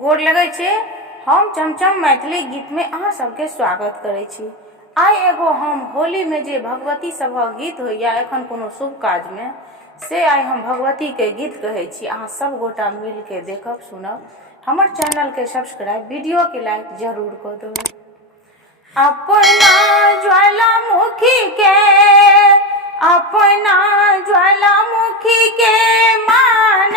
गोर लगै छै। हम चमचम मैथिली गीत में अहाँ सबके स्वागत करै छी। आइ एगो हम होली में जे भगवती सभक गीत होइया एखन कोनो शुभ काज में से आइ हम भगवती के गीत कहै छी। अहाँ सब गोटा मिल के देखब सुनब। हमर चैनल के सब्सक्राइब, वीडियो के लाइक जरूर कर देबै। अपना ज्वालामुखी के अपना ज्वालामुखी के मान